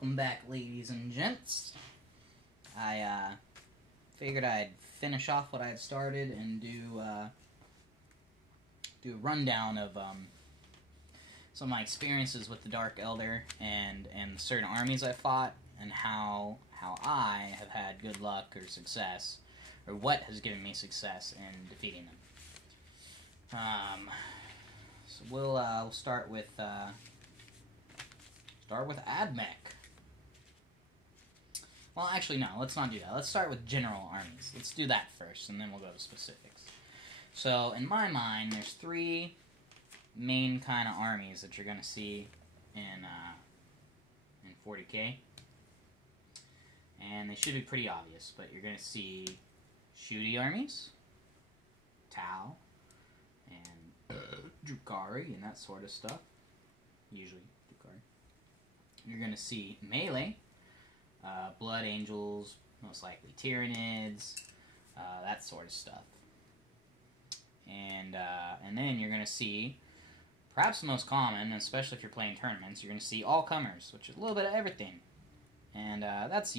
Welcome back, ladies and gents. I figured I'd finish off what I had started and do a rundown of some of my experiences with the Dark Eldar and certain armies I fought, and how I have had good luck or success, or what has given me success in defeating them. So we'll start with Admech. Well, actually, no, let's not do that. Let's start with general armies. Let's do that first, and then we'll go to specifics. So, in my mind, there's three main kind of armies that you're going to see in 40k. And they should be pretty obvious, but you're going to see shooty armies, Tau, and Drukhari, and that sort of stuff. Usually, Drukhari. You're going to see melee, Blood Angels, most likely Tyranids, that sort of stuff. And then you're going to see, perhaps the most common, especially if you're playing tournaments, you're going to see all-comers, which is a little bit of everything. And that's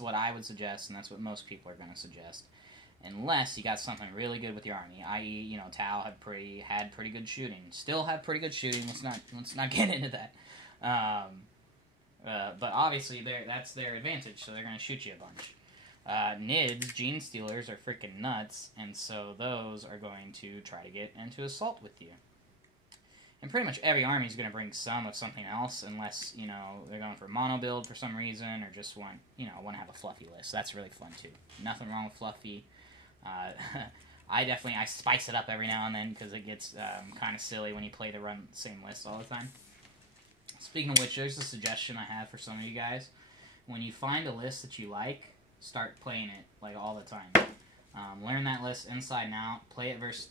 what I would suggest, and that's what most people are going to suggest. Unless you got something really good with your army, i.e., Tau had pretty good shooting. Still have pretty good shooting, let's not get into that. But obviously, that's their advantage, so they're going to shoot you a bunch. Nids, Gene Stealers, are freaking nuts, and so those are going to try to get into assault with you. And pretty much every army is going to bring some of something else, unless, they're going for mono build for some reason, or just want to have a fluffy list. That's really fun, too. Nothing wrong with fluffy. I spice it up every now and then, because it gets kind of silly when you play the same list all the time. Speaking of which, there's a suggestion I have for some of you guys. When you find a list that you like, start playing it, all the time. Learn that list inside and out. Play it versus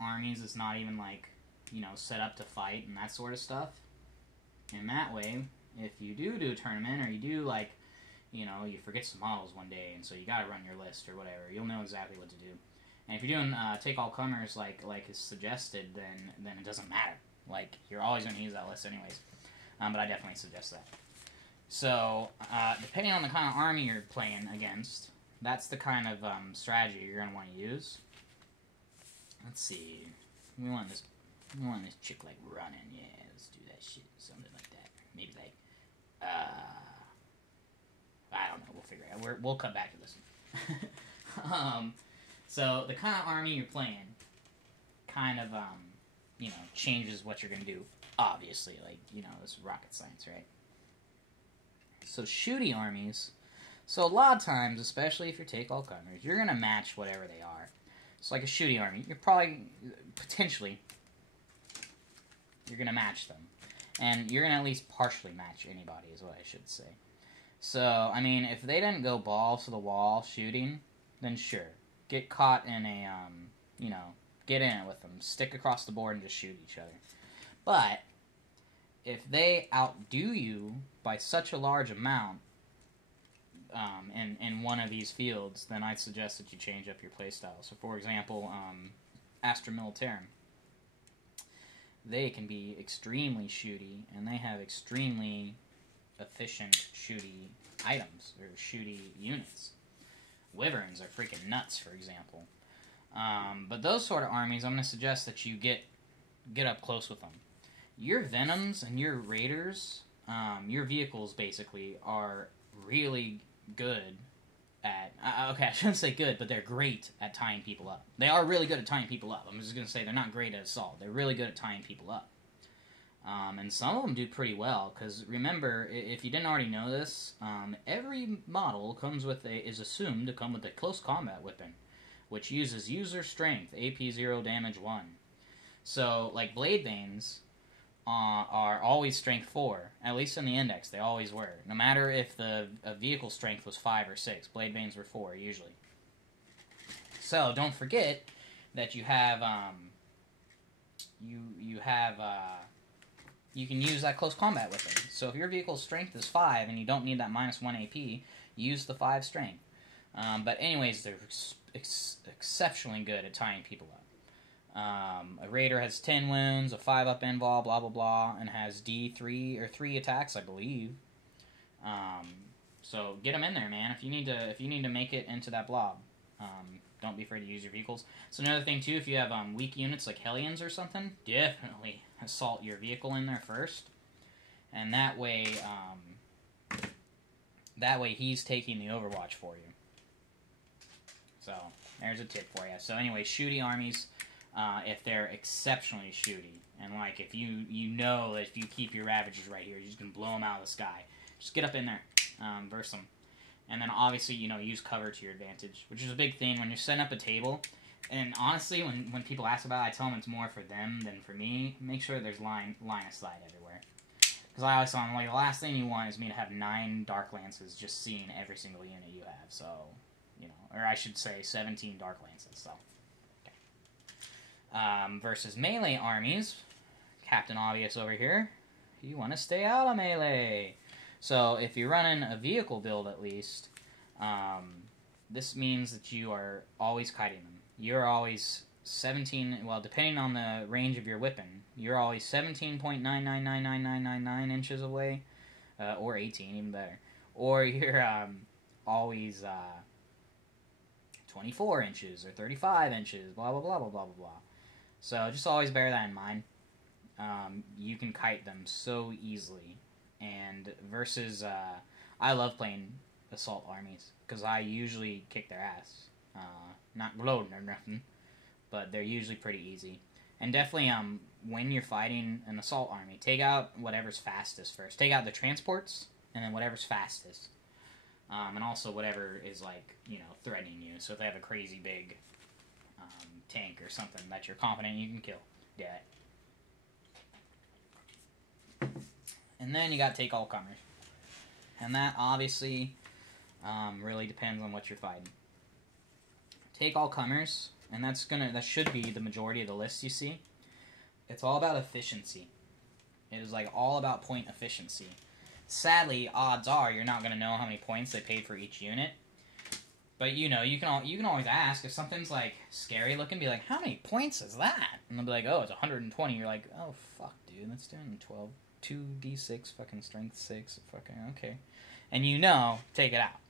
armies that's not even, set up to fight and that sort of stuff. And that way, if you do a tournament, or you do, you forget some models one day, and so you gotta run your list or whatever, you'll know exactly what to do. And if you're doing take all comers like is suggested, then it doesn't matter. You're always going to use that list anyways. But I definitely suggest that. So, depending on the kind of army you're playing against, that's the kind of strategy you're going to want to use. Let's see. We want this chick running. Yeah, let's do that shit. Something like that. Maybe I don't know. We'll figure it out. We'll come back to this one. So the kind of army you're playing kind of changes what you're going to do. Obviously, this is rocket science, right? So shooty armies, so a lot of times, especially if you're take-all-comers, you're going to match whatever they are. So like a shooty army, you're probably, potentially, you're going to match them. And you're going to at least partially match anybody, is what I should say. So, if they didn't go balls to the wall shooting, then sure. Get caught in a, get in it with them. Stick across the board and just shoot each other. But if they outdo you by such a large amount in one of these fields, then I'd suggest that you change up your playstyle. So, for example, Astra Militarum. They can be extremely shooty, and they have extremely efficient shooty items, or shooty units. Wyverns are freaking nuts, for example. But those sort of armies, I'm going to suggest that you get up close with them. Your Venoms and your Raiders, your vehicles, basically, are really good at... okay, I shouldn't say good, but they're great at tying people up. They are really good at tying people up. I'm just going to say they're not great at assault. They're really good at tying people up. And some of them do pretty well, because remember, if you didn't already know this, every model is assumed to come with a close combat weapon, which uses user strength, AP 0, damage 1. So, Blade Veins are always strength 4, at least in the index, they always were. No matter if the vehicle strength was 5 or 6, Blade Veins were 4, usually. So, don't forget that you have, you can use that close combat weapon. So if your vehicle's strength is 5 and you don't need that -1 AP, use the 5 strength. But anyways, they're exceptionally good at tying people up. A Raider has 10 wounds, a 5-up invul, blah blah blah, and has D3 or 3 attacks, I believe. So get them in there, man. If you need to make it into that blob, don't be afraid to use your vehicles. So another thing too, if you have weak units like Hellions or something, definitely assault your vehicle in there first, and that way he's taking the overwatch for you. So there's a tip for you. So anyway, shooty armies, if they're exceptionally shooty, and like if you know that if you keep your Ravagers right here, you're just gonna blow them out of the sky. Just get up in there, verse them. And then obviously, use cover to your advantage, which is a big thing when you're setting up a table. And honestly, when people ask about it, I tell them it's more for them than for me. Make sure there's line of sight everywhere. Because I always tell them, like, the last thing you want is me to have 9 Dark Lances just seeing every single unit you have. So, or I should say 17 Dark Lances. So, okay. Versus melee armies, Captain Obvious over here. You want to stay out of melee. So if you're running a vehicle build, at least, this means that you are always kiting them. You're always 17, well, depending on the range of your weapon, you're always 17.9999999 inches away, or 18, even better. Or you're always 24 inches or 35 inches, blah, blah, blah, blah, blah, blah, blah. So just always bear that in mind. You can kite them so easily. And versus, I love playing assault armies, because I usually kick their ass. Not gloating or nothing, but they're usually pretty easy. And definitely, when you're fighting an assault army, take out whatever's fastest first. Take out the transports, and then whatever's fastest. And also whatever is, like, threatening you. So if they have a crazy big tank or something that you're confident you can kill, get it. And then you got to take all comers. And that obviously really depends on what you're fighting. Take all comers, and that should be the majority of the list you see. It's all about efficiency. It is like all about point efficiency. Sadly, odds are you're not going to know how many points they paid for each unit. But you can always ask if something's like scary looking. Be like, how many points is that? And they'll be like, oh, it's 120. You're like, oh fuck, dude, that's doing 12. 2d6, fucking strength 6, fucking, okay. And take it out.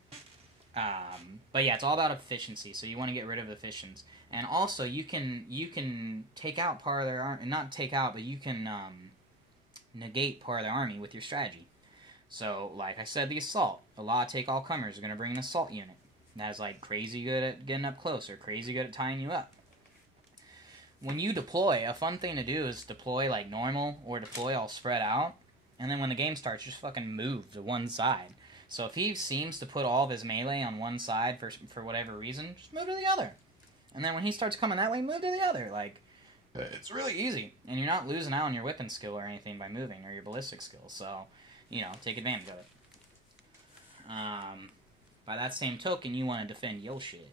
But yeah, it's all about efficiency, so you want to get rid of efficiency. And also, you can take out part of their army, not take out, but you can negate part of their army with your strategy. So, like I said, the assault. A lot of take-all-comers are going to bring an assault unit. That's like crazy good at getting up close, or crazy good at tying you up. When you deploy, a fun thing to do is deploy like normal, or deploy all spread out, and then when the game starts, just fucking move to one side. So if he seems to put all of his melee on one side for whatever reason, just move to the other. And then when he starts coming that way, move to the other. Like, it's really easy. And you're not losing out on your weapon skill or anything by moving, or your ballistic skill. So, take advantage of it. By that same token, you want to defend your shit.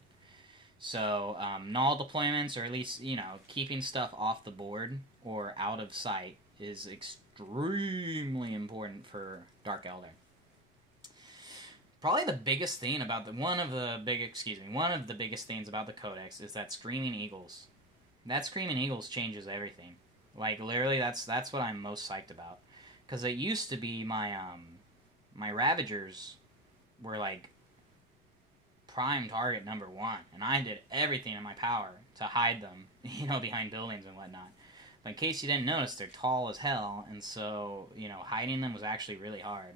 So, null deployments, or at least, keeping stuff off the board or out of sight is extremely important for Dark Eldar. Probably the biggest thing about one of the biggest things about the Codex is that Screaming Eagles. That Screaming Eagles changes everything. Like, literally, that's what I'm most psyched about. Because it used to be my Ravagers were, like, prime target number 1, and I did everything in my power to hide them, behind buildings and whatnot. But in case you didn't notice, they're tall as hell, and so, hiding them was actually really hard.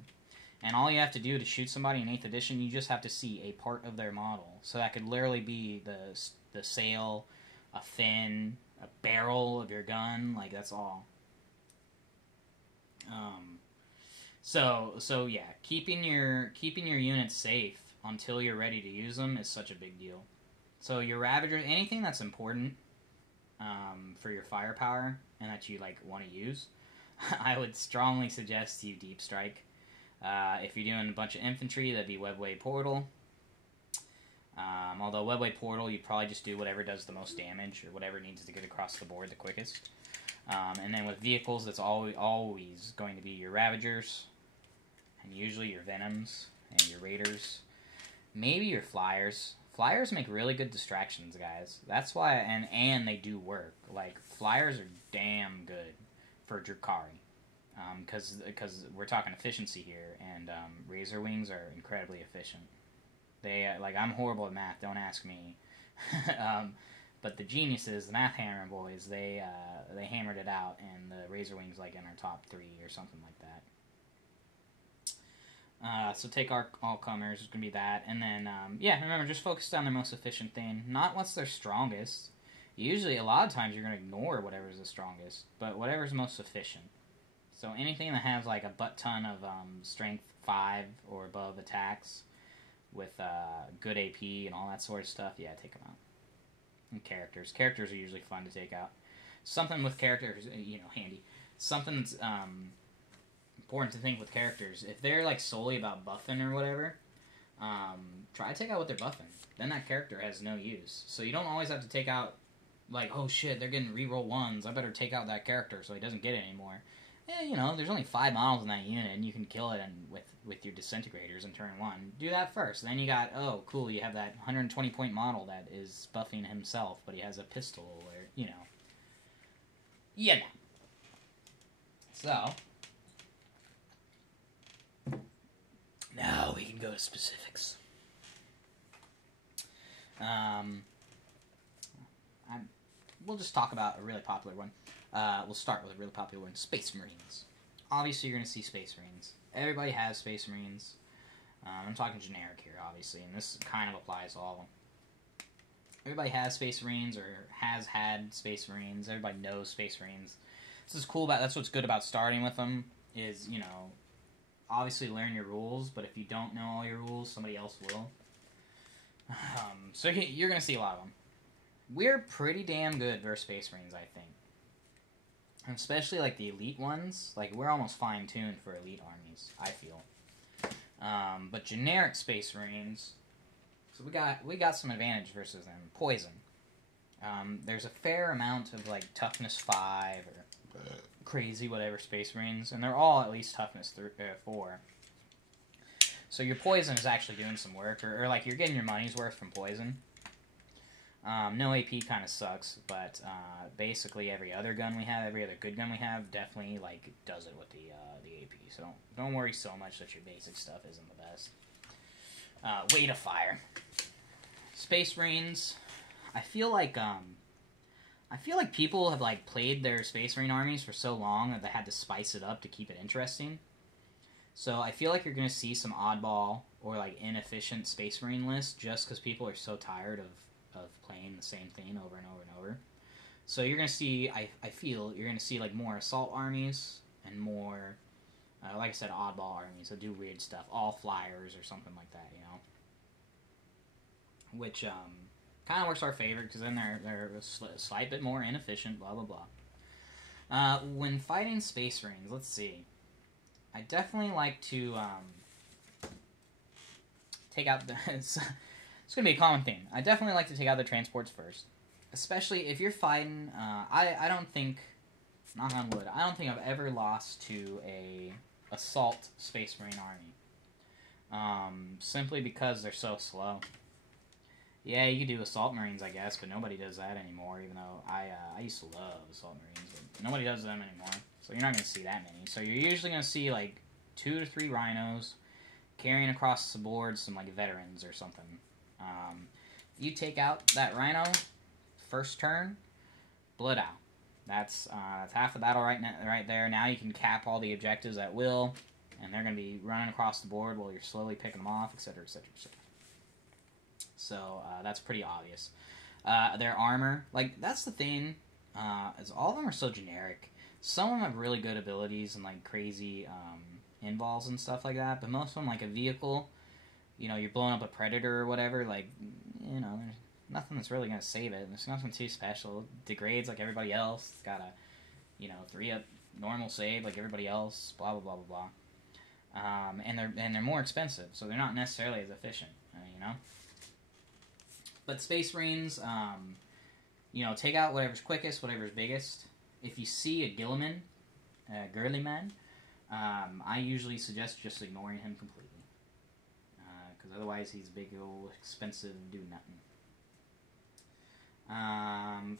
And all you have to do to shoot somebody in 8th edition, you just have to see a part of their model. So that could literally be the sail, a fin, a barrel of your gun, like, that's all. So yeah, keeping your units safe until you're ready to use them is such a big deal. So your Ravagers, anything that's important for your firepower and that you want to use, I would strongly suggest you Deep Strike. If you're doing a bunch of infantry, that'd be Webway Portal. Although Webway Portal, you'd probably just do whatever does the most damage, or whatever needs to get across the board the quickest. And then with vehicles, that's always going to be your Ravagers, and usually your Venoms, and your Raiders. Maybe your Flyers. Flyers make really good distractions, guys. That's why, and they do work. Like, Flyers are damn good for Drukhari. because we're talking efficiency here, and Razor Wings are incredibly efficient. They like, I'm horrible at math. Don't ask me. But the geniuses, the math hammer boys, they hammered it out, and the Razor Wings like in our top 3 or something like that. So take our all-comers, it's going to be that. And then, yeah, remember, just focus on their most efficient thing. Not what's their strongest. Usually, a lot of times, you're going to ignore whatever's the strongest. But whatever's most efficient. So anything that has, like, a butt-ton of strength 5 or above attacks with good AP and all that sort of stuff, yeah, take them out. And characters. Characters are usually fun to take out. Something with characters, handy. Something that's important to think with characters. If they're like solely about buffing or whatever, try to take out what they're buffing. Then that character has no use. So you don't always have to take out, like, oh shit, they're getting reroll 1s. I better take out that character so he doesn't get it anymore. There's only 5 models in that unit, and you can kill it with your disintegrators in turn 1. Do that first. Then you got, oh, cool, you have that 120-point model that is buffing himself, but he has a pistol, or, Yeah. So, now we can go to specifics. We'll just talk about a really popular one. We'll start with a really popular one, Space Marines. Obviously, you're going to see Space Marines. Everybody has Space Marines. I'm talking generic here, obviously, and this kind of applies to all of them. Everybody has Space Marines or has had Space Marines. Everybody knows Space Marines. This is cool that's what's good about starting with them is, obviously learn your rules, but if you don't know all your rules, somebody else will. So you're going to see a lot of them. We're pretty damn good versus Space Marines, I think. And especially, like, the elite ones. Like, we're almost fine-tuned for elite armies, I feel. But generic Space Marines, so we got some advantage versus them. Poison. There's a fair amount of, like, toughness 5 or crazy whatever Space Marines, and they're all at least toughness 4. So your poison is actually doing some work, or like, you're getting your money's worth from poison. No AP kind of sucks, but basically every other gun we have, every other good gun we have, definitely like does it with the AP. So don't worry so much that your basic stuff isn't the best. Weight of fire. Space Marines. I feel like people have like played their Space Marine armies for so long that they had to spice it up to keep it interesting. So I feel like you're going to see some oddball or like inefficient Space Marine lists just because people are so tired of playing the same thing over and over and over. So you're going to see, I feel, you're going to see like more assault armies and more, like I said, oddball armies that do weird stuff. All flyers or something like that, Which kind of works our favor because then they're a slight bit more inefficient, blah, blah, blah. When fighting Space Marines, let's see. I definitely like to take out the... It's going to be a common theme. I definitely like to take out the transports first. Especially if you're fighting... I don't think... Knock on wood. I don't think I've ever lost to a assault Space Marine army. Simply because they're so slow. Yeah, you could do assault Marines, I guess, but nobody does that anymore, even though I used to love assault Marines, but nobody does them anymore. So you're not going to see that many. So you're usually going to see, like, 2 to 3 rhinos carrying across the board some, like, veterans or something. You take out that rhino, first turn, blood out. That's half the battle right there. Now you can cap all the objectives at will, and they're going to be running across the board while you're slowly picking them off, etc., etc., etc. So that's pretty obvious. Their armor, like, that's the thing, is all of them are so generic. Some of them have really good abilities and, like, crazy involves and stuff like that, but most of them, like a vehicle, you're blowing up a predator or whatever, like, there's nothing that's really going to save it. There's nothing too special. It degrades like everybody else. It's got a, 3-up normal save like everybody else, blah, blah, blah, blah, blah. And they're more expensive, so they're not necessarily as efficient, But Space Marines, take out whatever's quickest, whatever's biggest. If you see a Gilliman, Girlyman, I usually suggest just ignoring him completely. Because otherwise he's a big old expensive do nothing.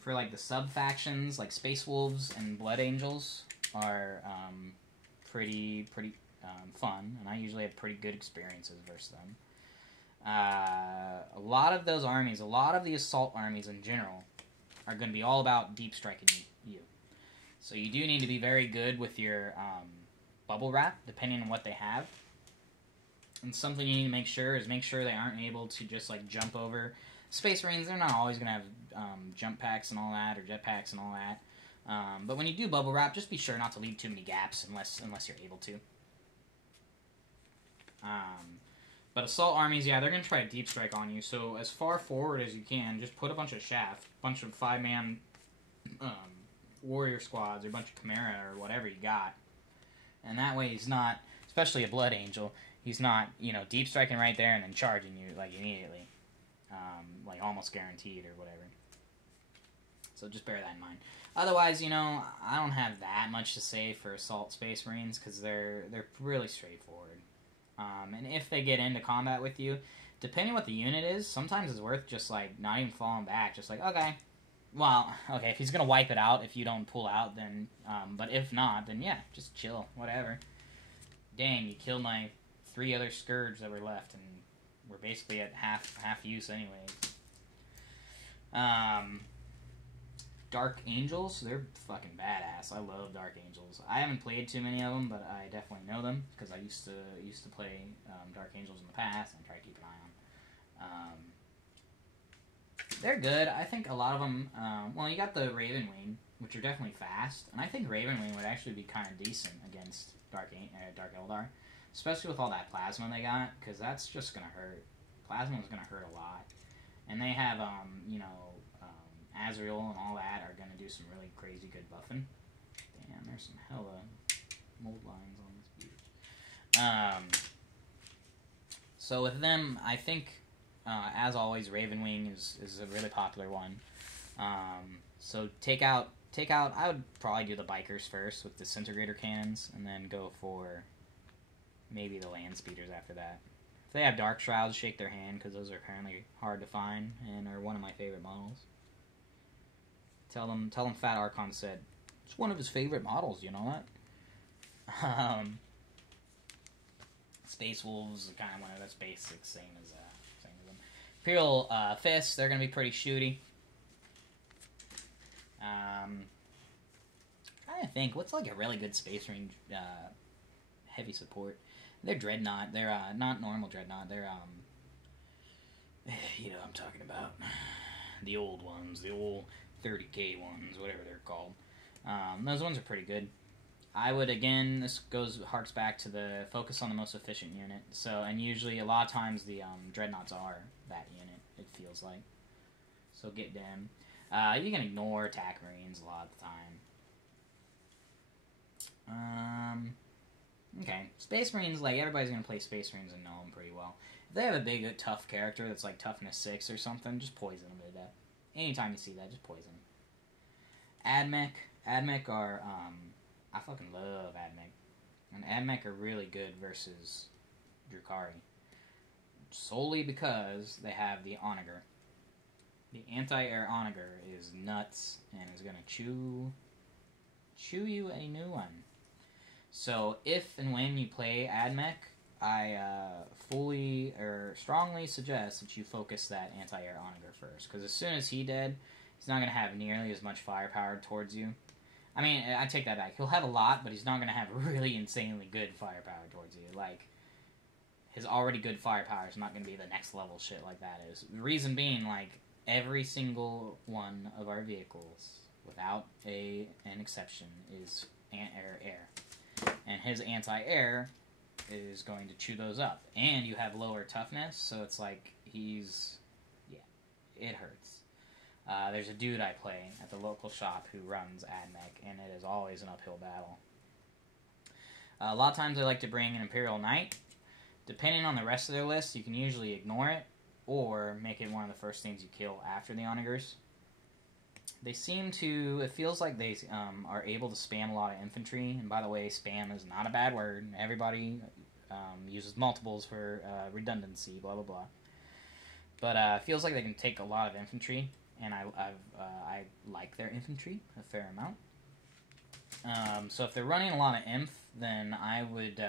For like the sub-factions, like Space Wolves and Blood Angels are pretty fun, and I usually have pretty good experiences versus them. A lot of those armies, a lot of the assault armies in general, are going to be all about deep striking you. So you do need to be very good with your bubble wrap, depending on what they have. And something you need to make sure they aren't able to just like jump over. Space Marines, they're not always going to have jump packs and all that, or jet packs and all that. But when you do bubble wrap, just be sure not to leave too many gaps unless you're able to. But assault armies, yeah, they're going to try to deep strike on you. So as far forward as you can, just put a bunch of shaft, a bunch of 5-man warrior squads, or a bunch of Chimera, or whatever you got. And that way he's not, especially a Blood Angel, he's not, deep striking right there and then charging you, like, immediately. Like, almost guaranteed or whatever. So just bear that in mind. Otherwise, I don't have that much to say for Assault Space Marines, because they're really straightforward. And if they get into combat with you, depending what the unit is, sometimes it's worth just, like, not even falling back. Just like, okay, well, okay, if he's going to wipe it out if you don't pull out, then, but if not, then yeah, just chill, whatever. Dang, you killed my 3 other Scourge that were left, and we're basically at half use anyways. Dark Angels, they're fucking badass. I love Dark Angels. I haven't played too many of them, but I definitely know them, because I used to play Dark Angels in the past, and try to keep an eye on. They're good. I think a lot of them, well, you got the Raven Wing, which are definitely fast, and I think Raven Wing would actually be kind of decent against Dark Eldar, especially with all that plasma they got, because that's just going to hurt. Plasma is going to hurt a lot. And they have, Azrael and all that are going to do some really crazy good buffing. Damn, there's some hella mold lines on this beach. So with them, I think, as always, Raven Wing is a really popular one. So take out, I would probably do the Bikers first with Disintegrator Cannons, and then go for maybe the Land Speeders after that. If they have Dark Shrouds, shake their hand, because those are apparently hard to find, and are one of my favorite models. Tell them Fat Archon said it's one of his favorite models, you know that? Space Wolves are kind of one of those basics, same as them. Imperial Fists, they're going to be pretty shooty. I think, what's like a really good Space Marine heavy support? They're Dreadnought. They're not normal Dreadnought. They're, you know what I'm talking about. The old ones, the old 30k ones, whatever they're called. Those ones are pretty good. I would, again, this harks back to the focus on the most efficient unit. So, and usually, a lot of times, the Dreadnoughts are that unit, it feels like. So get them. You can ignore Attack Marines a lot of the time. Okay. Space Marines, like, everybody's going to play Space Marines and know them pretty well. If they have a big, tough character that's, like, toughness 6 or something, just poison them to death. Anytime you see that, just poison them. Admech are, I fucking love Admech. And Admech are really good versus Drukhari. Solely because they have the Onager. The anti-air Onager is nuts and is going to chew you a new one. So if and when you play Admech, I fully or strongly suggest that you focus that anti-air Onager first. Because as soon as he's dead, he's not going to have nearly as much firepower towards you. I mean, I take that back. He'll have a lot, but he's not going to have really insanely good firepower towards you. Like, his already good firepower is not going to be the next level shit like that is. The reason being, like, every single one of our vehicles, without an exception, is air. And his anti-air is going to chew those up. And you have lower toughness, so it's like it hurts. There's a dude I play at the local shop who runs Admech, and it is always an uphill battle. A lot of times I like to bring an Imperial Knight. Depending on the rest of their list, you can usually ignore it, or make it one of the first things you kill after the Onagers. They seem to, it feels like they are able to spam a lot of infantry, and by the way, spam is not a bad word. Everybody uses multiples for redundancy, blah blah blah. But it feels like they can take a lot of infantry, and I like their infantry a fair amount. So if they're running a lot of Inf, then I would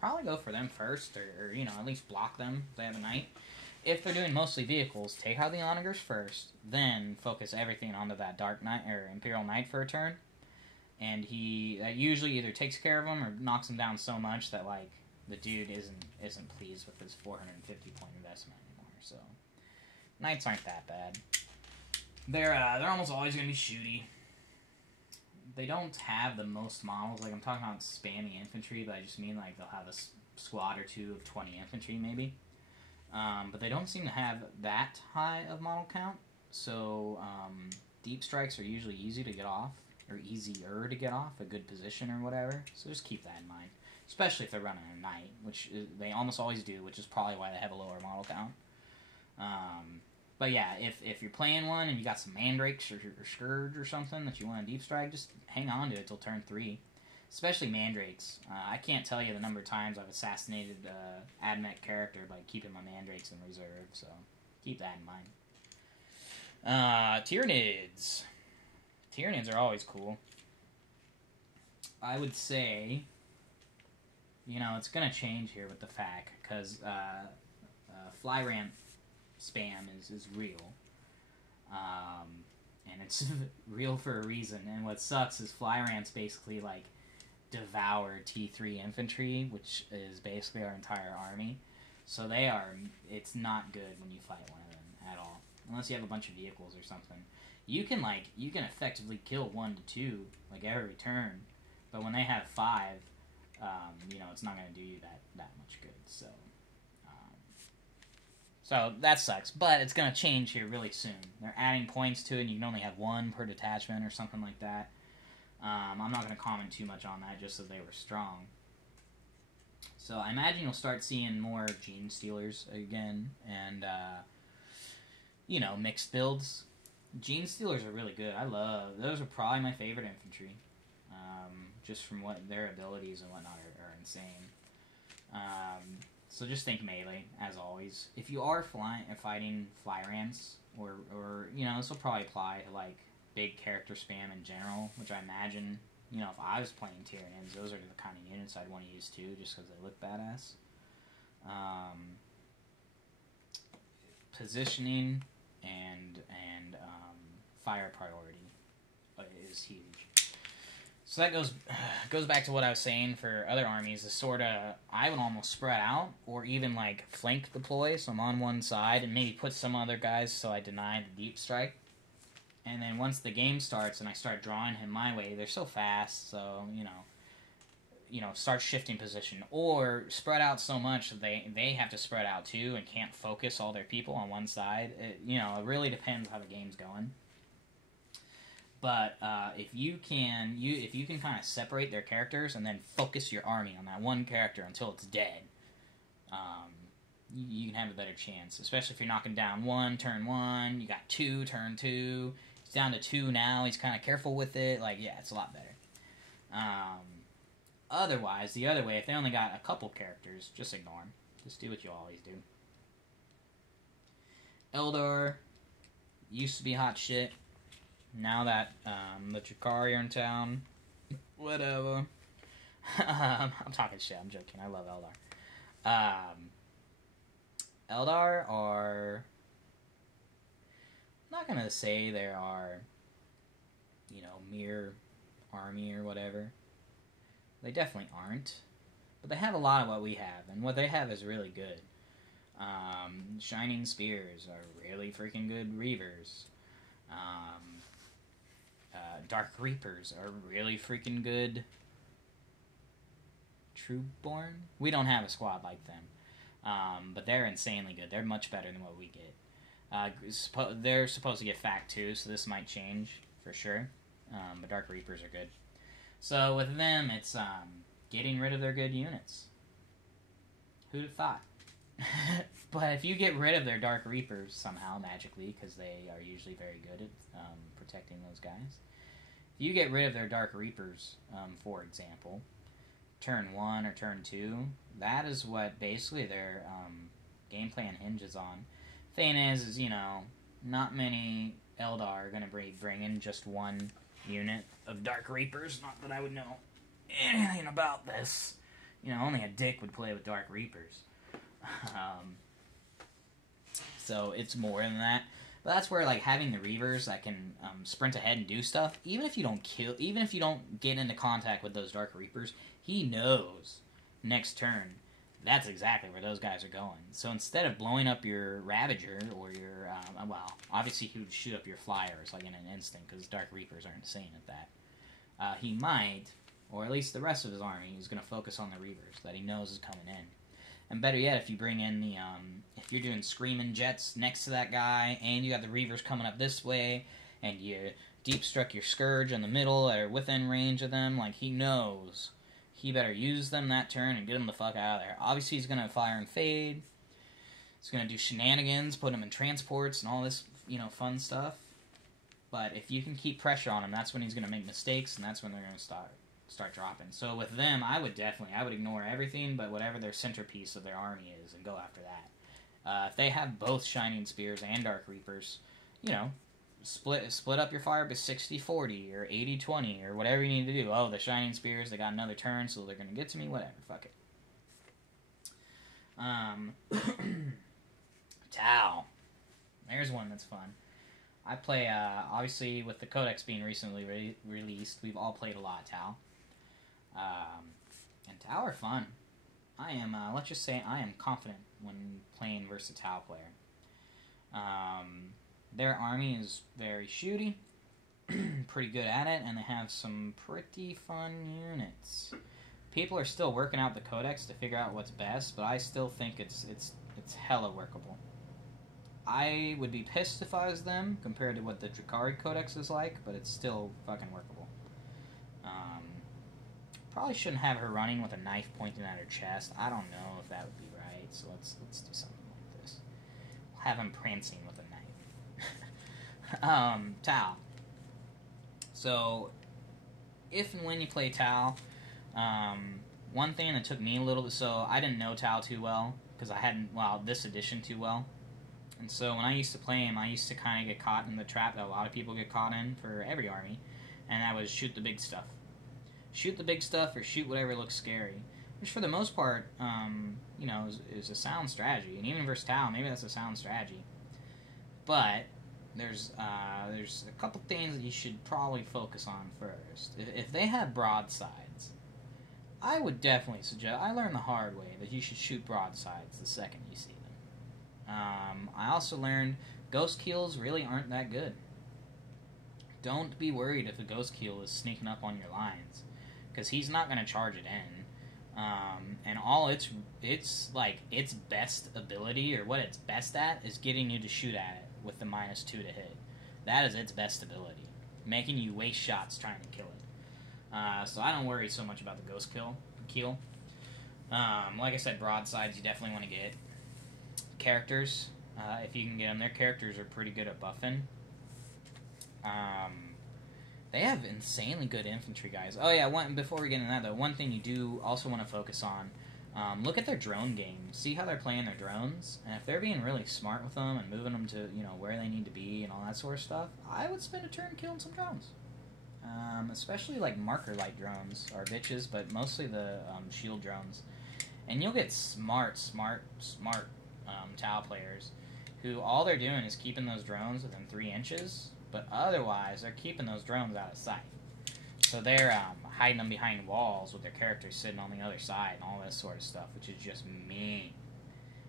probably go for them first, or you know, at least block them if they have a Knight. If they're doing mostly vehicles, take out the Onagers first, then focus everything onto that Dark Knight or Imperial Knight for a turn. And that usually either takes care of him or knocks him down so much that like the dude isn't pleased with his 450 point investment anymore. So Knights aren't that bad. They're almost always gonna be shooty. They don't have the most models. Like I'm talking about spammy infantry, but I just mean like they'll have a squad or two of 20 infantry maybe. But they don't seem to have that high of model count. So deep strikes are usually easy to get off. Or easier to get off, a good position or whatever. So just keep that in mind. Especially if they're running a Knight, which they almost always do, which is probably why they have a lower model count. But yeah, if you're playing one and you got some Mandrakes or Scourge or something that you want to deep strike, just hang on to it till turn 3. Especially Mandrakes. I can't tell you the number of times I've assassinated Admech character by keeping my Mandrakes in reserve, so keep that in mind. Tyranids. Tyranids are always cool. I would say, you know, it's going to change here with the FAQ, because fly ramp spam is real. And it's real for a reason. And what sucks is fly ramps basically, like, devour T3 infantry, which is basically our entire army. So it's not good when you fight one of them at all. Unless you have a bunch of vehicles or something. You can effectively kill 1 to 2 like every turn, but when they have 5, you know, it's not going to do you that much good. So that sucks, but it's going to change here really soon. They're adding points to it, and you can only have 1 per detachment or something like that. I'm not going to comment too much on that, just as they were strong. So I imagine you'll start seeing more Gene Stealers again, and you know, mixed builds. Gene Stealers are really good. Those are probably my favorite infantry. Just from what their abilities and whatnot are insane. So just think melee, as always. If you are fighting fly rams, or you know, this will probably apply to like big character spam in general, which I imagine, you know, if I was playing Tyranids, those are the kind of units I'd want to use too, just because they look badass. Positioning and fire priority is huge. So that goes back to what I was saying for other armies. Is sort of, I would almost spread out or even like flank deploy, so I'm on one side and maybe put some other guys so I deny the deep strike. And then once the game starts and I start drawing him my way, they're so fast, so you know, start shifting position or spread out so much that they have to spread out too and can't focus all their people on one side. You know, it really depends how the game's going. But if you can kind of separate their characters and then focus your army on that one character until it's dead, you can have a better chance. Especially if you're knocking down 1, turn 1, you got 2, turn 2. He's down to 2 now. He's kind of careful with it. Like, yeah, it's a lot better. Otherwise, the other way, if they only got a couple characters, just ignore them. Just do what you always do. Eldar used to be hot shit. Now that the Drukhari are in town, whatever. I'm talking shit. I'm joking. I love Eldar. Eldar are... I'm not going to say they are, you know, mere army or whatever. They definitely aren't. But they have a lot of what we have, and what they have is really good. Shining Spears are really freaking good Reavers. Dark Reapers are really freaking good Trueborn. We don't have a squad like them. But they're insanely good. They're much better than what we get. They're supposed to get FAQ too, so this might change for sure. But Dark Reapers are good. So with them, it's getting rid of their good units. Who'd have thought? But if you get rid of their Dark Reapers somehow, magically, because they are usually very good at protecting those guys. If you get rid of their Dark Reapers, for example, turn 1 or turn 2, that is what basically their game plan hinges on. Thing is, you know, not many Eldar are going to bring in just one unit of Dark Reapers. Not that I would know anything about this. You know, only a dick would play with Dark Reapers. So it's more than that. But that's where, like, having the Reavers that can sprint ahead and do stuff, even if you don't get into contact with those Dark Reapers, he knows next turn that's exactly where those guys are going. So instead of blowing up your Ravager or your, well, obviously he would shoot up your Flyers, like, in an instant, because Dark Reapers are insane at that. He might, or at least the rest of his army, is going to focus on the Reavers that he knows is coming in. And better yet, if you bring in the, if you're doing Screaming Jets next to that guy, and you got the Reavers coming up this way, and you deep struck your Scourge in the middle, or within range of them, like, he knows he better use them that turn and get him the fuck out of there. Obviously, he's going to fire and fade. He's going to do shenanigans, put him in transports, and all this, you know, fun stuff. But if you can keep pressure on him, that's when he's going to make mistakes, and that's when they're going to start dropping. So with them, I would ignore everything but whatever their centerpiece of their army is and go after that. If they have both Shining Spears and Dark Reapers, you know, split up your fire by 60-40 or 80-20 or whatever you need to do. Oh, the Shining Spears, they got another turn, so they're going to get to me, whatever, fuck it. Tau. There's one that's fun. I play, obviously, with the Codex being recently released, we've all played a lot of Tau. And Tau are fun. I am, let's just say, I am confident when playing versus a Tau player. Their army is very shooty, pretty good at it, and they have some pretty fun units. People are still working out the Codex to figure out what's best, but I still think it's hella workable. I would be pissed if I was them, compared to what the Drukhari Codex is like, but it's still fucking workable. Probably shouldn't have her running with a knife pointing at her chest. I don't know if that would be right, so let's do something like this. We'll have him prancing with a knife. Tau. So, if and when you play Tau, one thing that took me a little bit, so I didn't know Tau too well, because I hadn't, well, this edition too well. And so when I used to play him, I used to kind of get caught in the trap that a lot of people get caught in for every army, and that was shoot the big stuff. Shoot the big stuff or shoot whatever looks scary, which for the most part, you know, is a sound strategy. And even versus Tau, maybe that's a sound strategy. But there's a couple things that you should probably focus on first. If they have broadsides, I would definitely suggest, I learned the hard way, that you should shoot broadsides the second you see them. I also learned ghost keels really aren't that good. Don't be worried if a ghost keel is sneaking up on your lines, because he's not going to charge it in. And all its best ability, or what it's best at, is getting you to shoot at it with the -2 to hit. That is its best ability, making you waste shots trying to kill it. So I don't worry so much about the ghost keel. Like I said, broadsides you definitely want to get. Characters, if you can get them, their characters are pretty good at buffing. They have insanely good infantry guys. Oh yeah, before we get into that though, one thing you do also want to focus on, look at their drone game. See how they're playing their drones, and if they're being really smart with them and moving them to, you know, where they need to be and all that sort of stuff, I would spend a turn killing some drones. Especially like marker light drones are bitches, but mostly the shield drones. And you'll get smart Tau players who all they're doing is keeping those drones within 3 inches, but otherwise they're keeping those drones out of sight. So they're hiding them behind walls with their characters sitting on the other side and all this sort of stuff, which is just mean.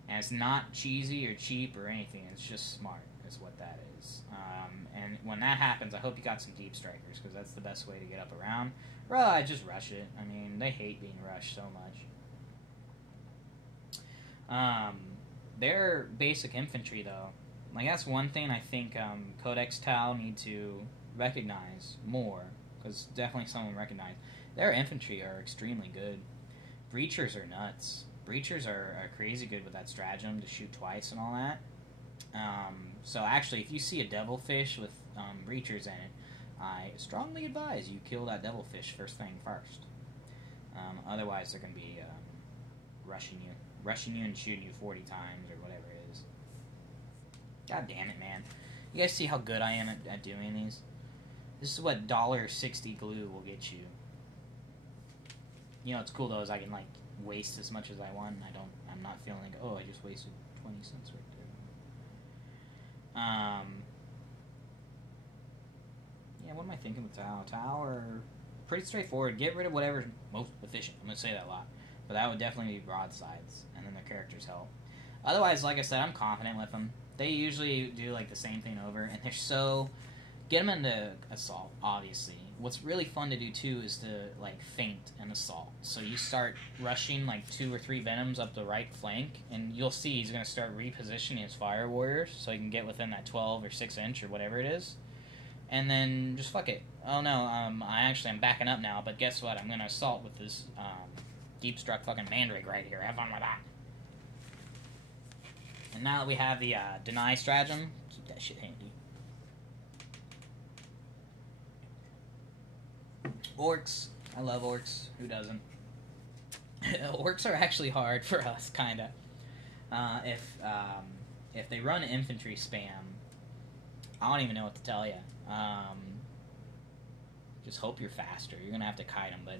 And it's not cheesy or cheap or anything, it's just smart is what that is. And when that happens, I hope you got some deep strikers, because that's the best way to get up around. Or I just rush it. I mean, they hate being rushed so much. Their basic infantry, though, like, that's one thing I think Codex Tau need to recognize more, because definitely someone recognize. Their infantry are extremely good. Breachers are nuts. Breachers are crazy good with that stratagem to shoot twice and all that. So actually, if you see a devilfish with breachers in it, I strongly advise you kill that devilfish first thing first. Otherwise, they're going to be rushing you and shooting you 40 times or whatever it is. God damn it, man. You guys see how good I am at doing these? This is what $1.60 glue will get you. You know what's cool though is I can like waste as much as I want. And I'm not feeling like, oh, I just wasted 20 cents right there. Yeah, what am I thinking with Tau? Tau are pretty straightforward. Get rid of whatever's most efficient. I'm gonna say that a lot, but that would definitely be broadsides, and then their characters help. Otherwise, like I said, I'm confident with them. They usually do like the same thing over, and they're so... Get them into assault, obviously. What's really fun to do too is to like feint an assault. So you start rushing like 2 or 3 venoms up the right flank, and you'll see he's gonna start repositioning his fire warriors so he can get within that 12 or 6 inch or whatever it is. And then just fuck it. Oh no, I'm backing up now, but guess what? I'm gonna assault with this deep struck fucking Mandrake right here. Have fun with that. And now that we have the deny stratagem, keep that shit handy. Orcs. I love orcs. Who doesn't? Orcs are actually hard for us, kinda. If they run infantry spam, I don't even know what to tell you. Just hope you're faster. You're gonna have to kite them, but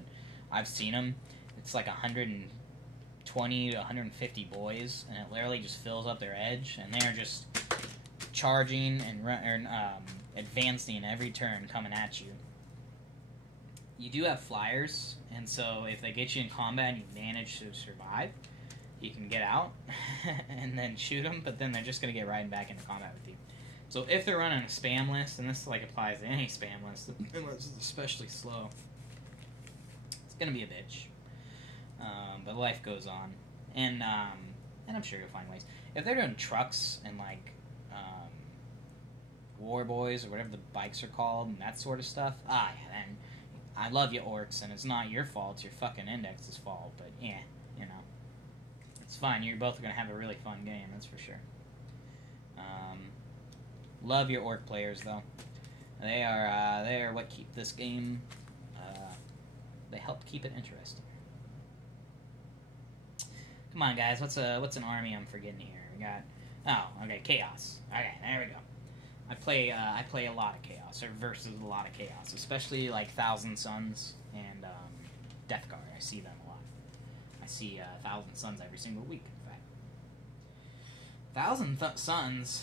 I've seen them. It's like 120 to 150 boys, and it literally just fills up their edge, and they're just charging and advancing every turn, coming at you. You do have flyers, and so if they get you in combat and you manage to survive, you can get out and then shoot them, but then they're just going to get right back into combat with you. So if they're running a spam list, and this like applies to any spam list, unless it's especially slow, it's going to be a bitch. But life goes on. And I'm sure you'll find ways. If they're doing trucks and like war boys or whatever the bikes are called and that sort of stuff, yeah, then I love you, orcs, and it's not your fault, it's your fucking index's fault, but yeah, you know. It's fine, you're both going to have a really fun game, that's for sure. Love your orc players, though. They are what keep this game, they help keep it interesting. Come on, guys, what's an army I'm forgetting here? We got, okay, Chaos. Okay, there we go. I play a lot of Chaos, or versus a lot of Chaos, especially like Thousand Suns and Death Guard. I see them a lot. I see Thousand Suns every single week, in fact. Thousand Suns,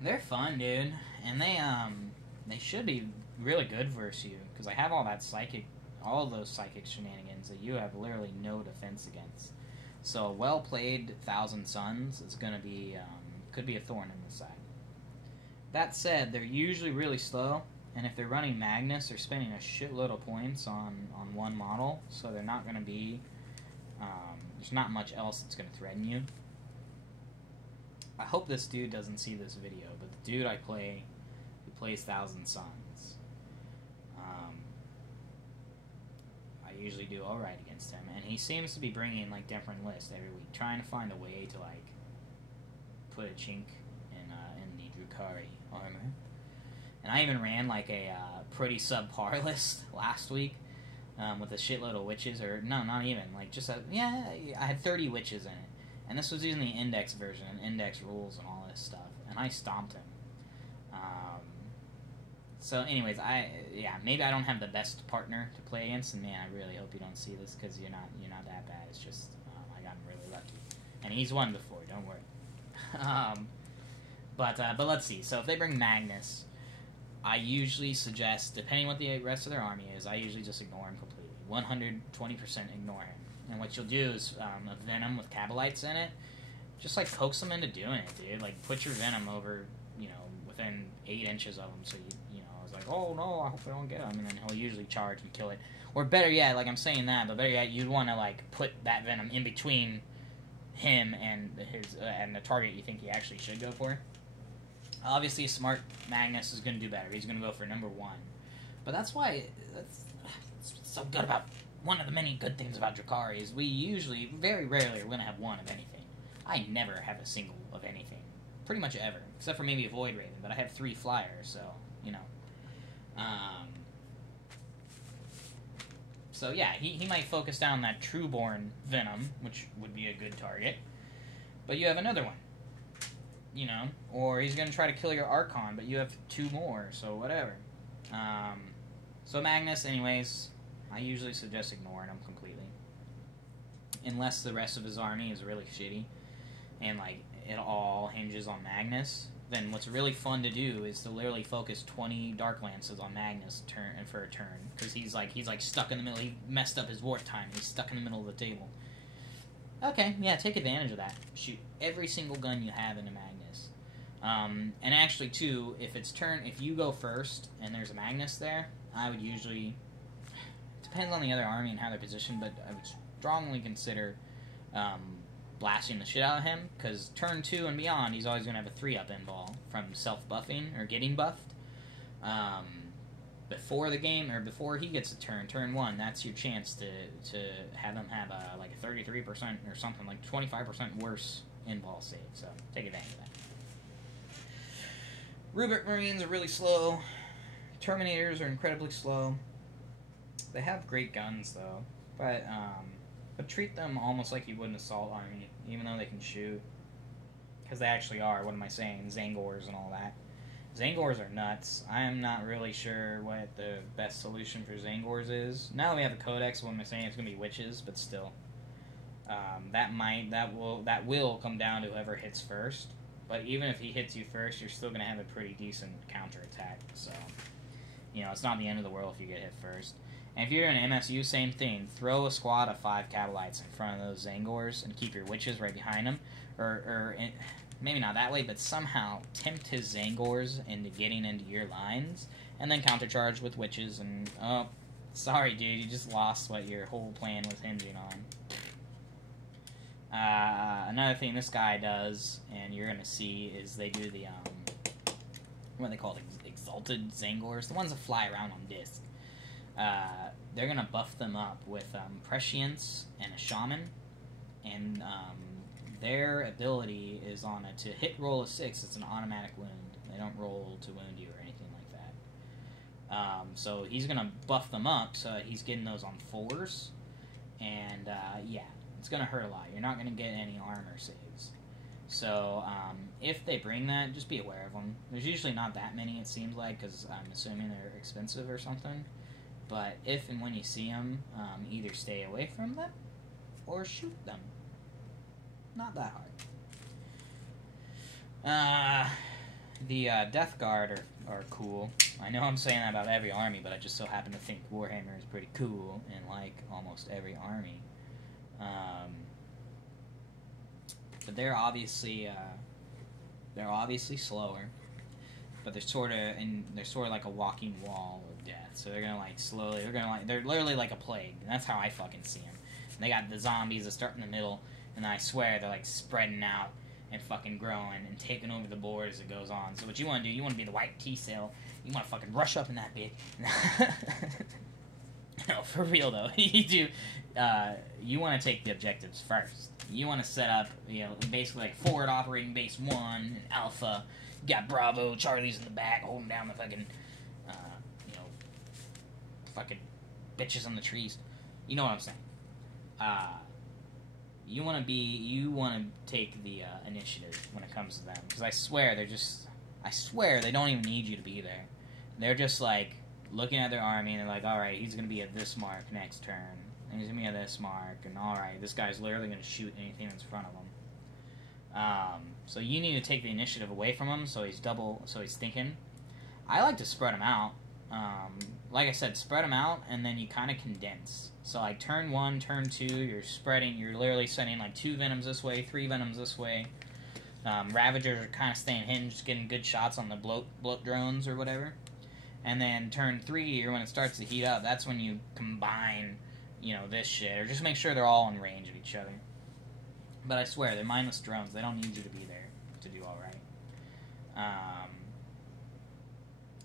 they're fun, dude, and they should be really good versus you because I have all those psychic shenanigans that you have literally no defense against. So well played Thousand Suns is gonna be could be a thorn in the side. That said, they're usually really slow, and if they're running Magnus, they're spending a shitload of points on one model, so they're not going to be... there's not much else that's going to threaten you. I hope this dude doesn't see this video, but the dude I play, who plays Thousand Suns, I usually do alright against him, and he seems to be bringing, like, different lists every week, trying to find a way to, like, put a chink in the Drukhari armor. And I even ran like a pretty subpar list last week with a shitload of witches, or no, not even, like just I had 30 witches in it, and this was using the index version and index rules and all this stuff, and I stomped him. So anyways, maybe I don't have the best partner to play against, and man, I really hope you don't see this because you're not that bad. It's just I got really lucky, and he's won before. Don't worry. But let's see. So if they bring Magnus, I usually suggest, depending what the rest of their army is, I usually just ignore him completely. 120% ignore him. And what you'll do is a Venom with Cabalites in it, just like coax them into doing it, dude. Like put your Venom over, within 8 inches of him, so I was like, oh no, I hope I don't get him, and then he'll usually charge and kill it. Or better yet, like I'm saying that, but better yet, you'd want to like put that Venom in between him and the target you think he actually should go for. Obviously, a smart Magnus is going to do better. He's going to go for number 1. But that's why that's so good about... One of the many good things about Drukhari is we usually, very rarely, are going to have one of anything. I never have a single of anything. Pretty much ever. Except for maybe a Void Raven, but I have 3 flyers, so, So, yeah, he might focus down that Trueborn Venom, which would be a good target. But you have another one. Or he's going to try to kill your Archon, but you have 2 more, so whatever. So Magnus, anyways, I usually suggest ignoring him completely. Unless the rest of his army is really shitty, and, like, it all hinges on Magnus, then what's really fun to do is to literally focus 20 Dark Lances on Magnus for a turn. Because he's stuck in the middle. He messed up his warp time. He's stuck in the middle of the table. Okay, yeah, take advantage of that. Shoot every single gun you have into Magnus. And actually, too, if you go first and there's a Magnus there, I would usually... Depends on the other army and how they're positioned, but I would strongly consider blasting the shit out of him, because turn 2 and beyond, he's always going to have a 3-up invul from self-buffing, or getting buffed. Before the game, or before he gets a turn 1, that's your chance to have him have like a 33% or something, like 25% worse invul save, so take advantage of that. Rubric Marines are really slow. Terminators are incredibly slow. They have great guns, though, but treat them almost like you would an assault army, even though they can shoot. Because they actually are, what am I saying, Zangors and all that. Zangors are nuts. I am not really sure what the best solution for Zangors is. Now that we have a codex, what am I saying, it's going to be witches, but still. That will come down to whoever hits first. But even if he hits you first, you're still going to have a pretty decent counterattack. So, it's not the end of the world if you get hit first. And if you're in MSU, same thing. Throw a squad of 5 Catalites in front of those Zangors and keep your witches right behind them. Or maybe not that way, but somehow tempt his Zangors into getting into your lines, and then countercharge with witches, and, oh, sorry, dude, you just lost what your whole plan was hinging on. Another thing this guy does, and you're going to see, is they do the, what are they called, Exalted Zangors? The ones that fly around on disc. They're going to buff them up with Prescience and a Shaman, and their ability is on to hit roll a 6, it's an automatic wound. They don't roll to wound you or anything like that. So he's going to buff them up so he's getting those on 4s, and yeah, it's going to hurt a lot. You're not going to get any armor saves. So if they bring that, just be aware of them. There's usually not that many, it seems like, because I'm assuming they're expensive or something. But if and when you see them, either stay away from them or shoot them. Not that hard. The Death Guard are cool. I know I'm saying that about every army, but I just so happen to think Warhammer is pretty cool in, like, almost every army. But they're obviously slower. But they're sort of like a walking wall of death. So they're gonna they're literally like a plague. And that's how I fucking see them. And they got the zombies that start in the middle, and I swear they're like spreading out and fucking growing and taking over the board as it goes on. So what you want to do, you want to be the white T-cell. You want to fucking rush up in that bitch. No, for real though. You want to take the objectives first. You want to set up, basically like forward operating base 1 and Alpha. You got Bravo, Charlie's in the back holding down the fucking, fucking bitches on the trees. You know what I'm saying. You want to take the initiative when it comes to them, because I swear they don't even need you to be there. They're just like looking at their army and they're like, all right, he's gonna be at this mark next turn, and he's gonna be at this mark, and all right, this guy's literally gonna shoot anything that's in front of him. So you need to take the initiative away from him, so he's thinking. I like to spread him out. Like I said, spread them out, and then you kind of condense. So like turn 1, turn 2, you're literally sending like 2 Venoms this way, 3 Venoms this way. Ravagers are kind of staying hinged, getting good shots on the bloat drones or whatever. And then turn 3, or when it starts to heat up, that's when you combine, this shit, or just make sure they're all in range of each other. But I swear, they're mindless drones. They don't need you to be there to do all right.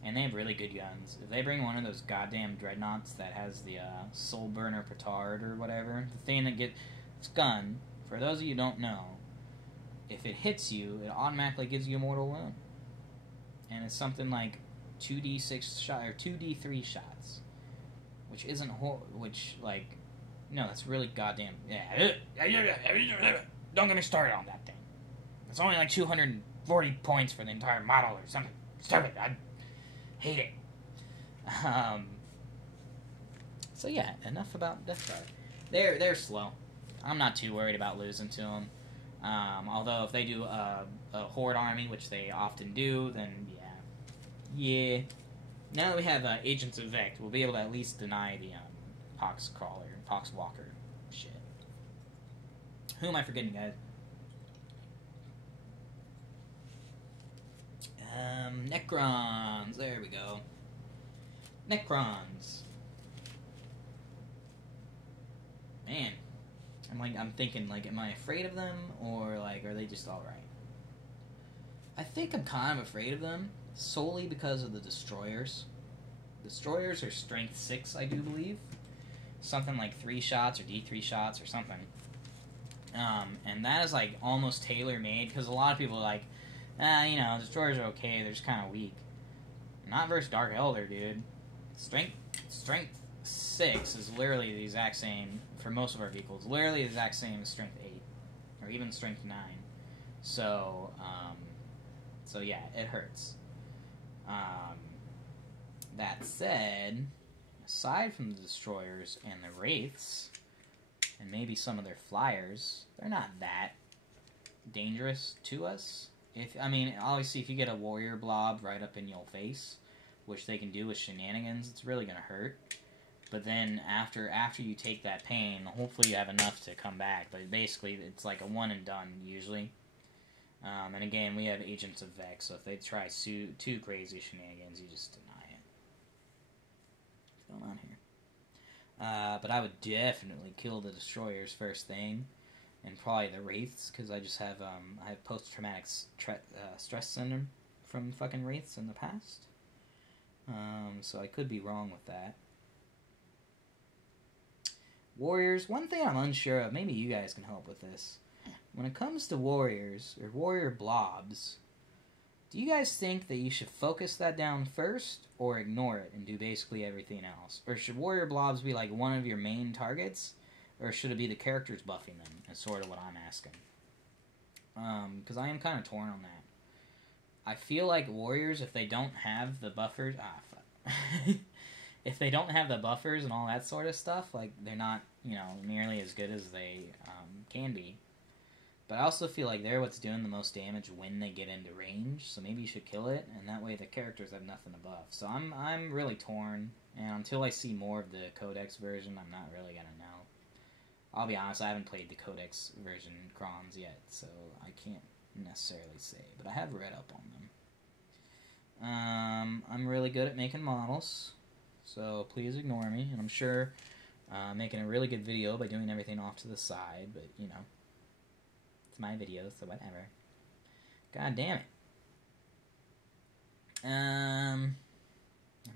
And they have really good guns. If they bring one of those goddamn dreadnoughts that has the Soul Burner Petard or whatever, the thing that gets gun, for those of you who don't know, if it hits you, it automatically gives you a mortal wound. And it's something like 2d6 shot or 2d3 shots, which isn't no, that's really goddamn don't get me started on that thing. It's only like 240 points for the entire model or something. Stop it. I hate it. Um, so yeah, enough about Deathguard. They're slow. I'm not too worried about losing to them. Although if they do a Horde army, which they often do, then yeah. Now that we have Agents of Vect, we'll be able to at least deny the Poxwalker shit. Who am I forgetting, guys? Necrons. There we go. Necrons. Man, I'm thinking, like, am I afraid of them, or like, are they just all right? I think I'm kind of afraid of them solely because of the destroyers. Destroyers are strength 6, I do believe, something like 3 shots or D3 shots or something. And that is like almost tailor-made because a lot of people are like, destroyers are okay, they're just kind of weak. Not versus Dark Eldar, dude. Strength 6 is literally the exact same for most of our vehicles. Literally the exact same as strength 8, or even strength 9. So yeah, it hurts. That said, aside from the destroyers and the wraiths, and maybe some of their flyers, they're not that dangerous to us. Obviously, if you get a warrior blob right up in your face, which they can do with shenanigans, it's really gonna hurt. But then after you take that pain, hopefully you have enough to come back. But basically, it's like a one and done usually. And again, we have Agents of Vex, so if they try too crazy shenanigans, you just deny it. What's going on here? But I would definitely kill the destroyers first thing, and probably the wraiths, because I just have I have post-traumatic stress syndrome from fucking wraiths in the past. So I could be wrong with that. Warriors, one thing I'm unsure of, maybe you guys can help with this. When it comes to warriors, or warrior blobs, do you guys think that you should focus that down first, or ignore it and do basically everything else? Or should warrior blobs be like one of your main targets, or should it be the characters buffing them, is sort of what I'm asking. Because I am kind of torn on that. I feel like warriors, if they don't have the buffers... fuck. If they don't have the buffers and all that sort of stuff, like, they're not, nearly as good as they can be. But I also feel like they're what's doing the most damage when they get into range, so maybe you should kill it, and that way the characters have nothing to buff. So I'm really torn, and until I see more of the Codex version, I'm not really gonna know. I'll be honest, I haven't played the Codex version Crons yet, so I can't necessarily say, but I have read up on them. I'm really good at making models, so please ignore me, and I'm sure making a really good video by doing everything off to the side, but, it's my video, so whatever. God damn it. Am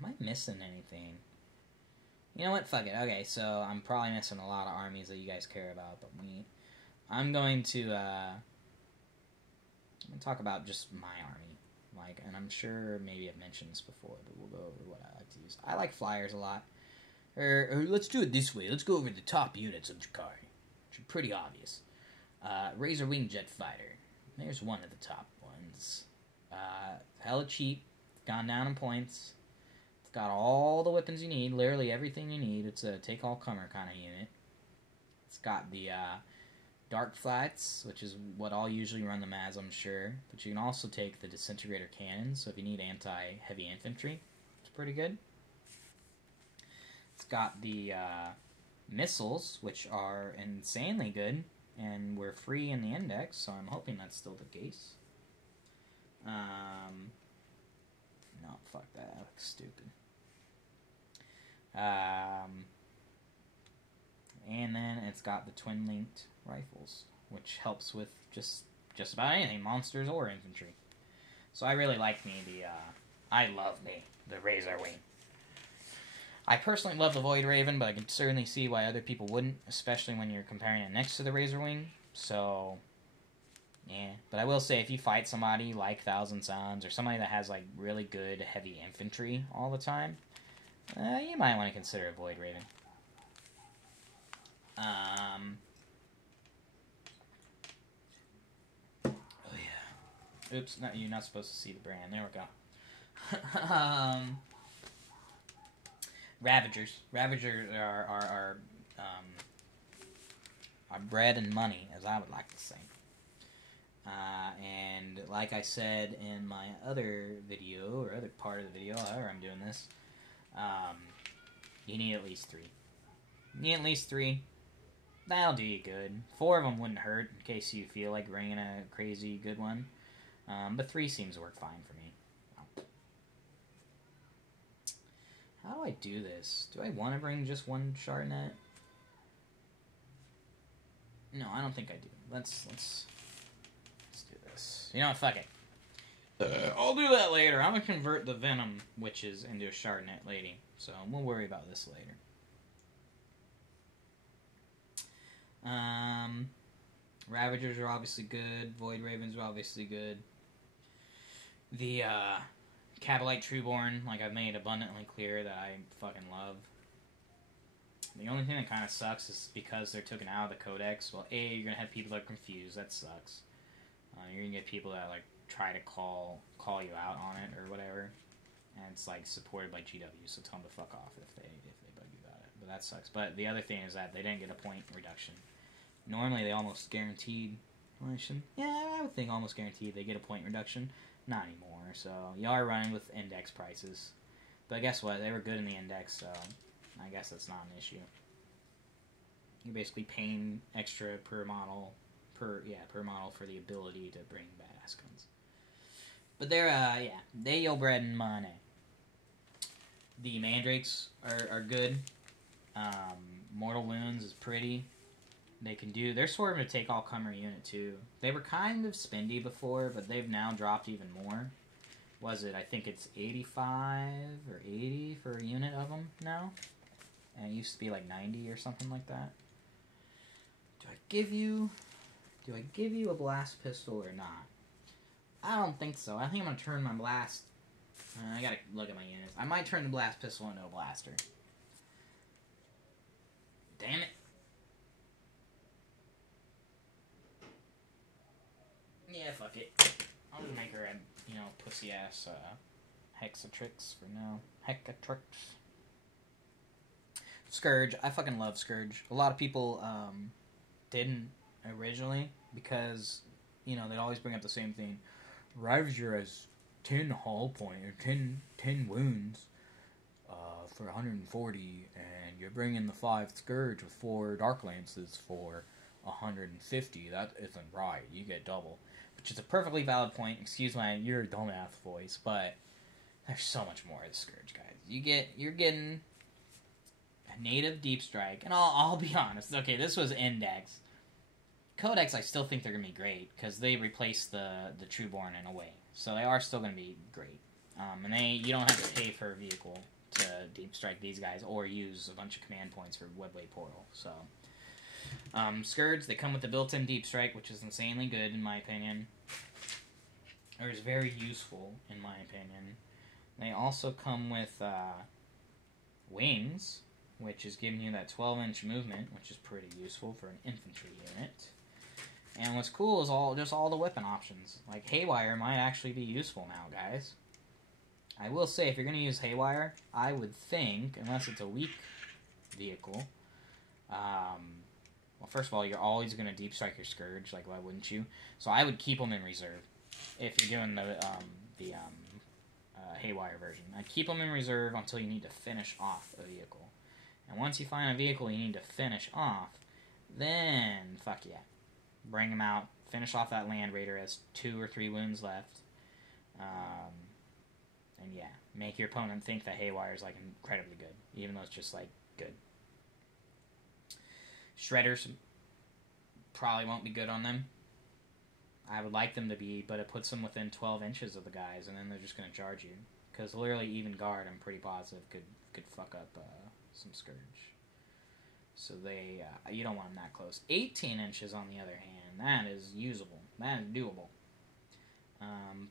I missing anything? You know what? Fuck it. Okay, so I'm probably missing a lot of armies that you guys care about, but I'm going to talk about just my army. And I'm sure maybe I've mentioned this before, but we'll go over what I like to use. I like flyers a lot. Or let's do it this way. Let's go over the top units of Drukhari, which are pretty obvious. Razor Wing Jet Fighter. There's one of the top ones. Hella cheap. Gone down in points. It's got all the weapons you need. Literally everything you need. It's a take-all-comer kind of unit. It's got the Dark Flats, which is what I'll usually run them as, I'm sure. But you can also take the Disintegrator Cannon, so if you need anti-heavy infantry, it's pretty good. It's got the missiles, which are insanely good, and we're free in the index, so I'm hoping that's still the case. No, fuck that. That looks stupid. And then it's got the twin-linked rifles, which helps with just about anything, monsters or infantry. So I really like the Razor Wing. I personally love the Void Raven, but I can certainly see why other people wouldn't, especially when you're comparing it next to the Razor Wing. So, yeah. But I will say, if you fight somebody like Thousand Suns, or somebody that has, like, really good heavy infantry all the time, you might want to consider a Void Raven. Oh, yeah. Oops, you're not supposed to see the brand. There we go. Ravagers. Ravagers are bread and money, as I would like to say. And like I said in my other video, or other part of the video, however I'm doing this, you need at least 3. You need at least 3. That'll do you good. 4 of them wouldn't hurt, in case you feel like bringing a crazy good one. But 3 seems to work fine for me. How do I do this? Do I want to bring just 1 Shardnet? No, I don't think I do. Let's do this. You know what? Fuck it. I'll do that later. I'm gonna convert the Venom Witches into a Shardnet lady, so we'll worry about this later. Ravagers are obviously good. Void Ravens are obviously good. The Cabalite Trueborn, like I've made abundantly clear that I fucking love. The only thing that kind of sucks is because they're taken out of the Codex. Well, A, you're gonna have people that are confused. That sucks. You're gonna get people that like try to call you out on it or whatever, and it's like supported by GW, so tell them to fuck off if they bug you about it. But that sucks. But the other thing is that they didn't get a point reduction. Normally they almost guaranteed. Well, I would think almost guaranteed they get a point reduction. Not anymore. So you are running with index prices, but guess what? They were good in the index, so I guess that's not an issue. You're basically paying extra per model for the ability to bring badass guns. But they're they yield bread and money. The Mandrakes are good. Mortal Wounds is pretty. They're sort of a take all comer unit too. They were kind of spendy before, but they've now dropped even more. I think it's 85 or 80 for a unit of them now. And it used to be like 90 or something like that. Do I give you a blast pistol or not? I don't think so. I think I'm going to turn my blast... I gotta look at my units. I might turn the blast pistol into a blaster. Damn it. Yeah, fuck it. I'll just make her a, pussy-ass Hexatrix for now. Hecatrix. Scourge. I fucking love Scourge. A lot of people didn't originally because, they'd always bring up the same thing. Ravager has 10 hull point, or 10 wounds for 140, and you're bringing the 5 Scourge with 4 Dark Lances for 150. That isn't right. You get double. Which is a perfectly valid point. Excuse your dumbass voice, but there's so much more to the Scourge, guys. You're getting a native deep strike, and I'll be honest. Okay, this was index. Codex, I still think they're gonna be great because they replaced the Trueborn in a way, so they are still gonna be great. And you don't have to pay for a vehicle to deep strike these guys or use a bunch of command points for Webway Portal. So. Scourge, they come with the built-in deep strike, which is insanely good in my opinion. Or is very useful in my opinion. They also come with wings, which is giving you that 12-inch movement, which is pretty useful for an infantry unit. And what's cool is all the weapon options. Like Haywire might actually be useful now, guys. I will say, if you're going to use Haywire, I would think, unless it's a weak vehicle, well, first of all, you're always going to deep strike your Scourge, like why wouldn't you? So I would keep them in reserve if you're doing the Haywire version. I'd keep them in reserve until you need to finish off a vehicle. And once you find a vehicle you need to finish off, then fuck yeah. Bring them out, finish off that Land Raider as 2 or 3 wounds left. And yeah, make your opponent think that Haywire is like incredibly good, even though it's just like good. Shredders probably won't be good on them. I would like them to be, but it puts them within 12 inches of the guys, and then they're just going to charge you. Because literally even guard, I'm pretty positive, could fuck up some Scourge. So you don't want them that close. 18 inches on the other hand, that is usable. That is doable.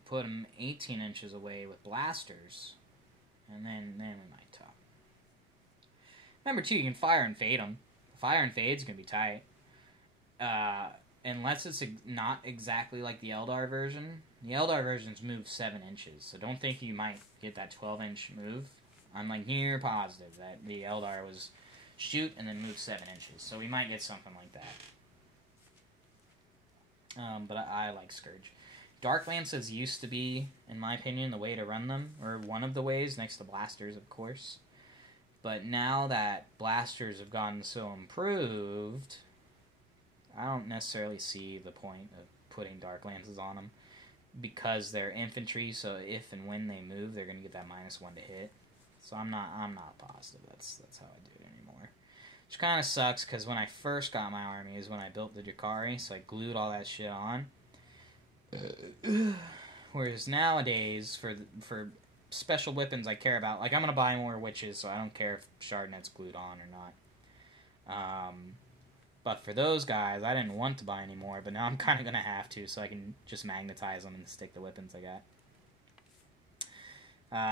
Put them 18 inches away with blasters, and then we might talk. Remember too, you can fire and fade them. Fire and fade's gonna be tight. Unless it's not exactly like the Eldar version. The Eldar versions move 7 inches, so don't think you might get that 12-inch move. I'm like near positive that the Eldar was shoot and then move 7 inches. So we might get something like that. But I like Scourge. Dark Lances used to be, in my opinion, the way to run them, or one of the ways, next to Blasters, of course. But now that Blasters have gotten so improved, I don't necessarily see the point of putting Dark Lances on them, because they're infantry, so if and when they move, they're going to get that -1 to hit. So I'm not positive that's how I do it anymore. Which kind of sucks, because when I first got my army is when I built the Drukhari, so I glued all that shit on. Whereas nowadays, for special weapons I care about, like I'm going to buy more witches, so I don't care if Shardnet's glued on or not. But for those guys, I didn't want to buy any more, but now I'm kind of going to have to, so I can just magnetize them and stick the weapons I got.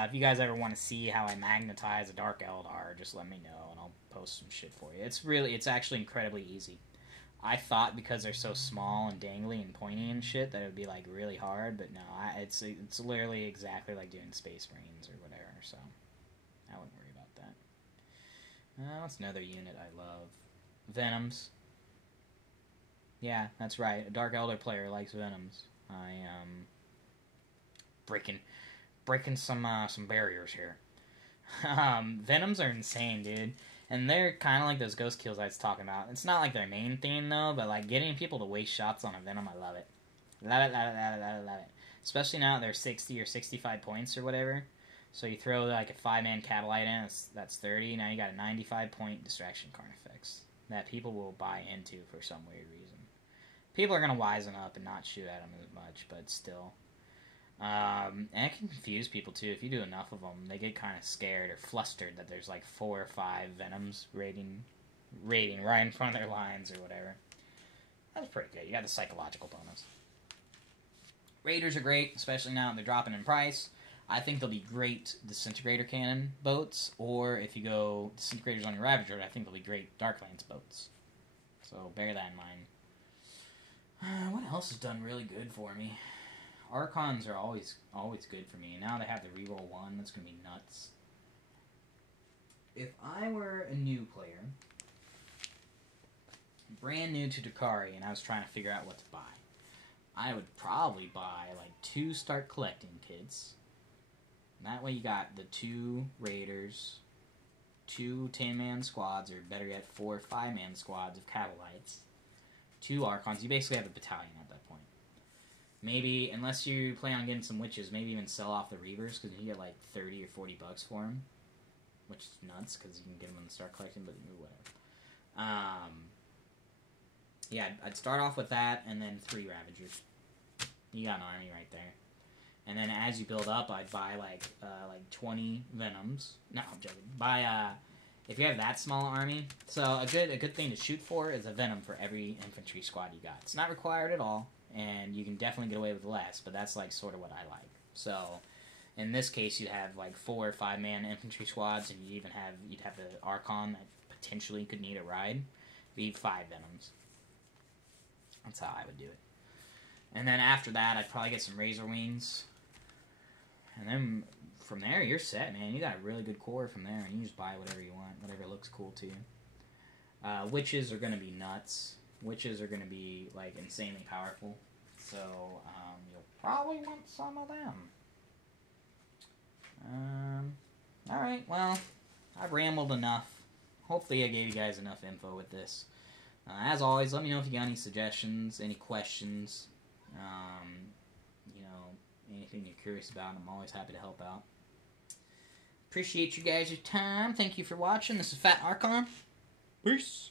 If you guys ever want to see how I magnetize a Dark Eldar, just let me know, and I'll post some shit for you. It's actually incredibly easy. I thought because they're so small and dangly and pointy and shit that it would be, like, really hard, but no, it's literally exactly like doing Space Marines or whatever, so I wouldn't worry about that. What's another unit I love? Venoms. Yeah, that's right. A Dark Eldar player likes Venoms. I breaking some barriers here. Venoms are insane, dude. And they're kind of like those ghost kills I was talking about. It's not like their main theme, though, but like getting people to waste shots on a Venom, I love it. Love it, love it, love it, love it, love it. Especially now that they're 60 or 65 points or whatever. So you throw like a 5-man Cavalite in, that's 30. Now you got a 95-point distraction Carnifex that people will buy into for some weird reason. People are going to wisen up and not shoot at them as much, but still. And it can confuse people, too. If you do enough of them, they get kind of scared or flustered that there's like 4 or 5 Venoms raiding right in front of their lines or whatever. That's pretty good. You got the psychological bonus. Raiders are great, especially now that they're dropping in price. I think they'll be great Disintegrator Cannon boats, or if you go Disintegrators on your Ravager, I think they'll be great Darklance boats. So bear that in mind. What else has done really good for me? Archons are always good for me, and now they have the reroll 1. That's going to be nuts. If I were a new player, brand new to Drukhari, and I was trying to figure out what to buy, I would probably buy like 2 start collecting kits. And that way you got the 2 Raiders, 2 10-man squads, or better yet, 4 or 5-man squads of Cavalites, 2 Archons. You basically have a battalion at that point. Maybe, unless you plan on getting some witches, maybe even sell off the Reavers, because you get like 30 or 40 bucks for them. Which is nuts, because you can get them in the start collecting, but whatever. Yeah, I'd start off with that, and then 3 Ravagers. You got an army right there. And then as you build up, I'd buy like 20 Venoms. No, I'm joking. If you have that small army, so a good thing to shoot for is a Venom for every infantry squad you got. It's not required at all. And you can definitely get away with less, but that's like sort of what I like. So, in this case, you'd have like 4 or 5-man infantry squads, and you'd have the Archon that potentially could need a ride. Be 5 Venoms. That's how I would do it. And then after that, I'd probably get some Razor Wings, and then from there, you're set, man. You got a really good core from there, and you just buy whatever you want, whatever looks cool to you. Witches are going to be nuts. Witches are going to be, like, insanely powerful. So, you'll probably want some of them. Alright, well, I've rambled enough. Hopefully I gave you guys enough info with this. As always, let me know if you got any suggestions, any questions, anything you're curious about. I'm always happy to help out. Appreciate you guys' time. Thank you for watching. This is Fat Archon. Peace.